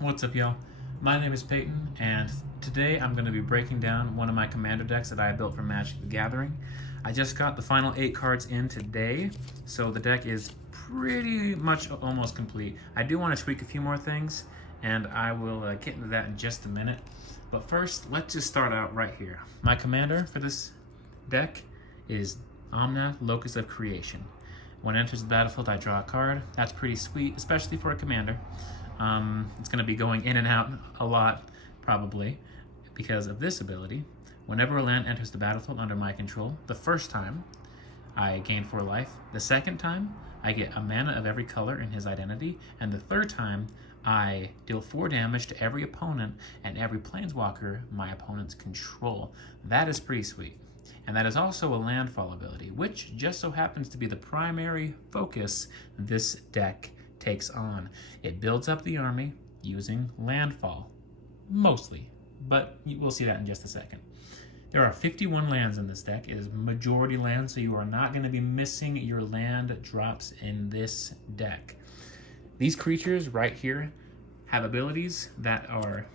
What's up, y'all? My name is Peyton, and today I'm going to be breaking down one of my commander decks that I built for Magic the Gathering. I just got the final 8 cards in today, so the deck is pretty much almost complete. I do want to tweak a few more things, and I will get into that in just a minute. But first, let's just start out right here. My commander for this deck is Omnath, Locus of Creation. When it enters the battlefield, I draw a card. That's pretty sweet, especially for a commander. It's going to be going in and out a lot, probably, because of this ability. Whenever a land enters the battlefield under my control, the first time, I gain 4 life. The second time, I get a mana of every color in his identity. And the third time, I deal 4 damage to every opponent and every planeswalker my opponents control. That is pretty sweet. And that is also a landfall ability, which just so happens to be the primary focus this deck takes on. It builds up the army using landfall, mostly, but we'll see that in just a second. There are 51 lands in this deck. It is majority land, so you are not going to be missing your land drops in this deck. These creatures right here have abilities that are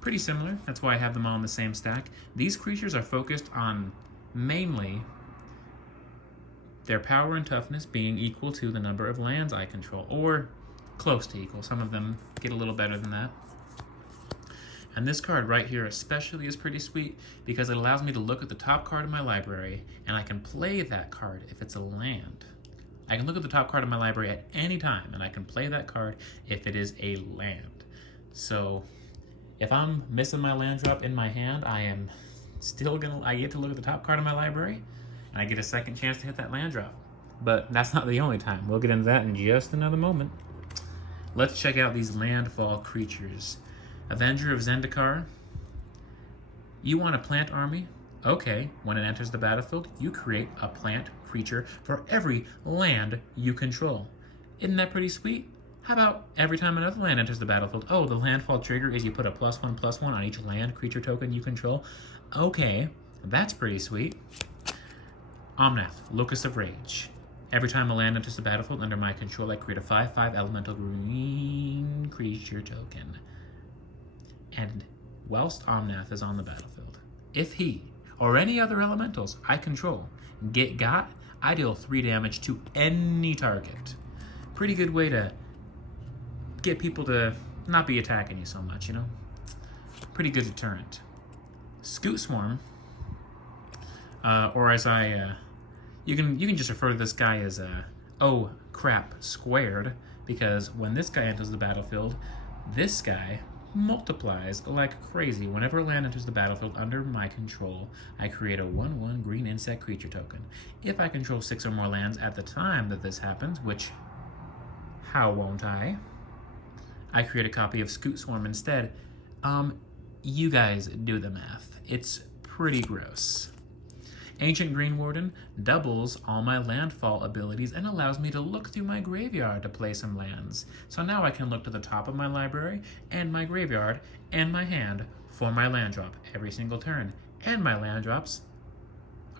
pretty similar. That's why I have them all in the same stack. These creatures are focused on mainly their power and toughness being equal to the number of lands I control, or close to equal. Some of them get a little better than that. And this card right here especially is pretty sweet because it allows me to look at the top card of my library and I can play that card if it's a land. I can look at the top card of my library at any time and I can play that card if it is a land. So if I'm missing my land drop in my hand, I get to look at the top card of my library and I get a second chance to hit that land drop. But that's not the only time. We'll get into that in just another moment. Let's check out these landfall creatures. Avenger of Zendikar. You want a plant army? Okay, when it enters the battlefield, you create a plant creature for every land you control. Isn't that pretty sweet? How about every time another land enters the battlefield? Oh, the landfall trigger is you put a +1/+1 on each land creature token you control. Okay, that's pretty sweet. Omnath, Locus of Rage. Every time a land enters the battlefield under my control, I create a 5/5 elemental green creature token. And whilst Omnath is on the battlefield, if he or any other elementals I control get got, I deal 3 damage to any target. Pretty good way to get people to not be attacking you so much, you know? Pretty good deterrent. Scoot Swarm, or as you can just refer to this guy as oh crap squared, because when this guy enters the battlefield, this guy multiplies like crazy. Whenever a land enters the battlefield under my control, I create a 1/1 green insect creature token. If I control 6 or more lands at the time that this happens, which how won't I create a copy of Scoot Swarm instead. You guys do the math. It's pretty gross. Ancient Green Warden doubles all my landfall abilities and allows me to look through my graveyard to play some lands. So now I can look to the top of my library and my graveyard and my hand for my land drop every single turn. And my land drops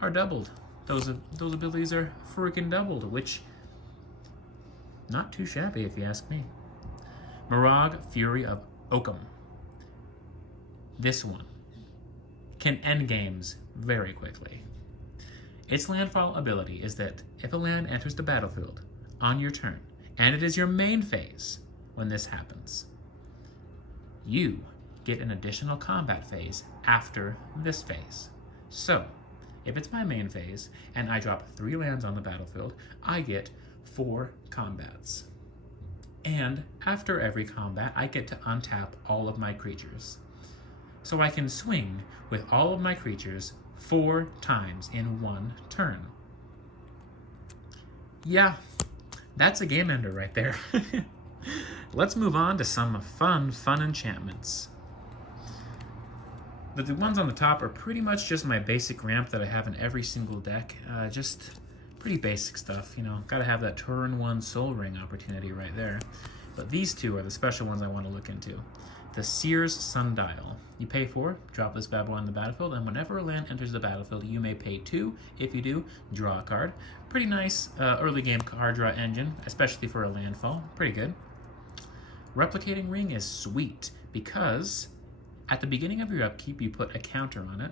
are doubled. Those abilities are freaking doubled, which not too shabby if you ask me. Mirage, Fury of Oakham. This one can end games very quickly. Its landfall ability is that if a land enters the battlefield on your turn, and it is your main phase when this happens, you get an additional combat phase after this phase. So, if it's my main phase, and I drop 3 lands on the battlefield, I get 4 combats. And after every combat, I get to untap all of my creatures. So I can swing with all of my creatures 4 times in 1 turn. Yeah, that's a game ender right there. Let's move on to some fun enchantments. The ones on the top are pretty much just my basic ramp that I have in every single deck. Just pretty basic stuff, you know. Gotta have that turn 1 Soul Ring opportunity right there. But these 2 are the special ones I want to look into. The Seer's Sundial. You pay 4, drop this bad boy on the battlefield, and whenever a land enters the battlefield, you may pay 2. If you do, draw a card. Pretty nice early game card draw engine, especially for a landfall. Pretty good. Replicating Ring is sweet because at the beginning of your upkeep, you put a counter on it,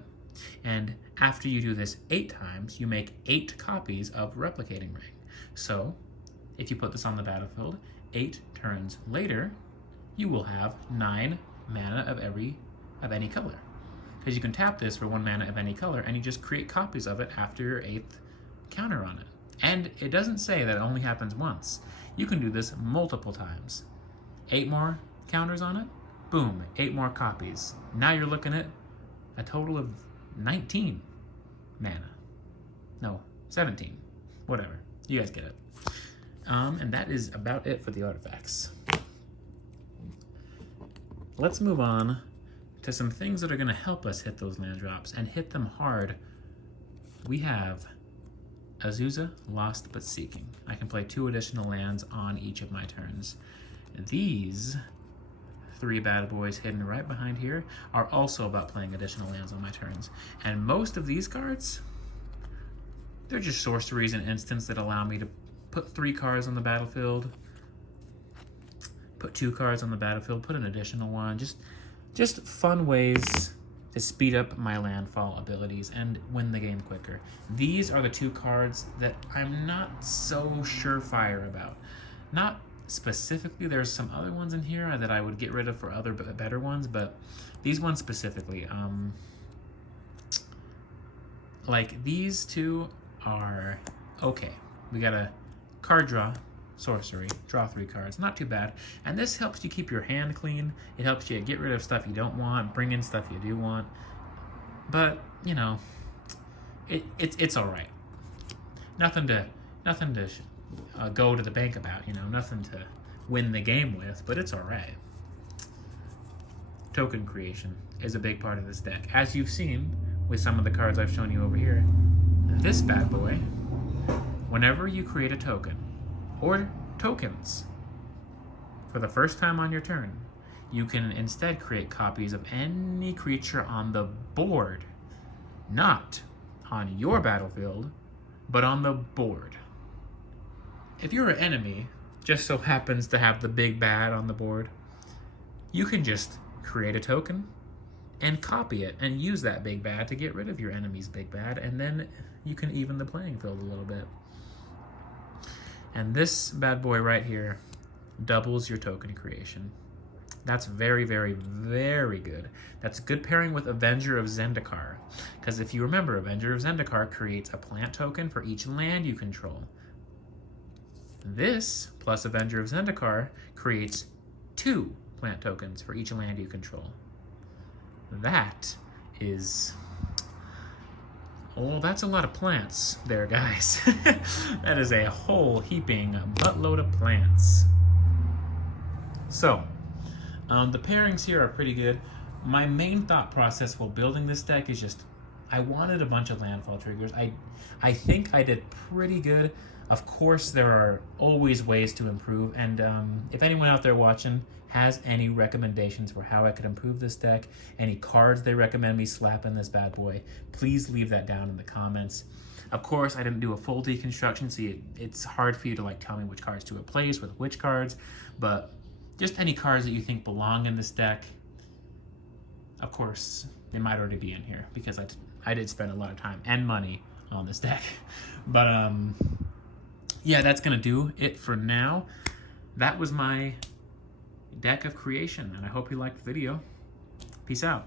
and after you do this 8 times, you make 8 copies of Replicating Ring. So, if you put this on the battlefield, 8 turns later, you will have 9 mana of any color. Because you can tap this for 1 mana of any color, and you just create copies of it after your 8th counter on it. And it doesn't say that it only happens once. You can do this multiple times. 8 more counters on it, boom, 8 more copies. Now you're looking at a total of 19 mana. No, 17. Whatever. You guys get it. And that is about it for the artifacts. Let's move on to some things that are going to help us hit those land drops and hit them hard. We have Azusa, Lost but Seeking. I can play 2 additional lands on each of my turns. These 3 bad boys hidden right behind here are also about playing additional lands on my turns. And most of these cards, they're just sorceries and instants that allow me to put 3 cards on the battlefield, put 2 cards on the battlefield, put an additional one. Just fun ways to speed up my landfall abilities and win the game quicker. These are the 2 cards that I'm not so surefire about. Not specifically, there's some other ones in here that I would get rid of for other better ones, but these ones specifically, like these 2 are okay. We got a card draw, sorcery, draw 3 cards, not too bad. And this helps you keep your hand clean. It helps you get rid of stuff you don't want, bring in stuff you do want. But, you know, it's all right. Nothing to go to the bank about, you know, nothing to win the game with, but it's all right. Token creation is a big part of this deck. As you've seen with some of the cards I've shown you over here, this bad boy, whenever you create a token or tokens for the first time on your turn, you can instead create copies of any creature on the board, not on your battlefield, but on the board. If your enemy just so happens to have the big bad on the board, you can just create a token and copy it and use that big bad to get rid of your enemy's big bad, and then you can even the playing field a little bit. And this bad boy right here doubles your token creation. That's very, very, very good. That's a good pairing with Avenger of Zendikar, because if you remember, Avenger of Zendikar creates a plant token for each land you control. This, plus Avenger of Zendikar, creates 2 plant tokens for each land you control. That is... oh, that's a lot of plants there, guys. That is a whole heaping buttload of plants. So, the pairings here are pretty good. My main thought process while building this deck is just, I wanted a bunch of landfall triggers. I think I did pretty good. Of course, there are always ways to improve, and if anyone out there watching has any recommendations for how I could improve this deck, any cards they recommend me slap in this bad boy, please leave that down in the comments. Of course, I didn't do a full deconstruction, so it's hard for you to like tell me which cards to replace with which cards, but just any cards that you think belong in this deck. Of course, they might already be in here because I did spend a lot of time and money on this deck. But yeah, that's gonna do it for now. That was my deck of creation, and I hope you liked the video. Peace out.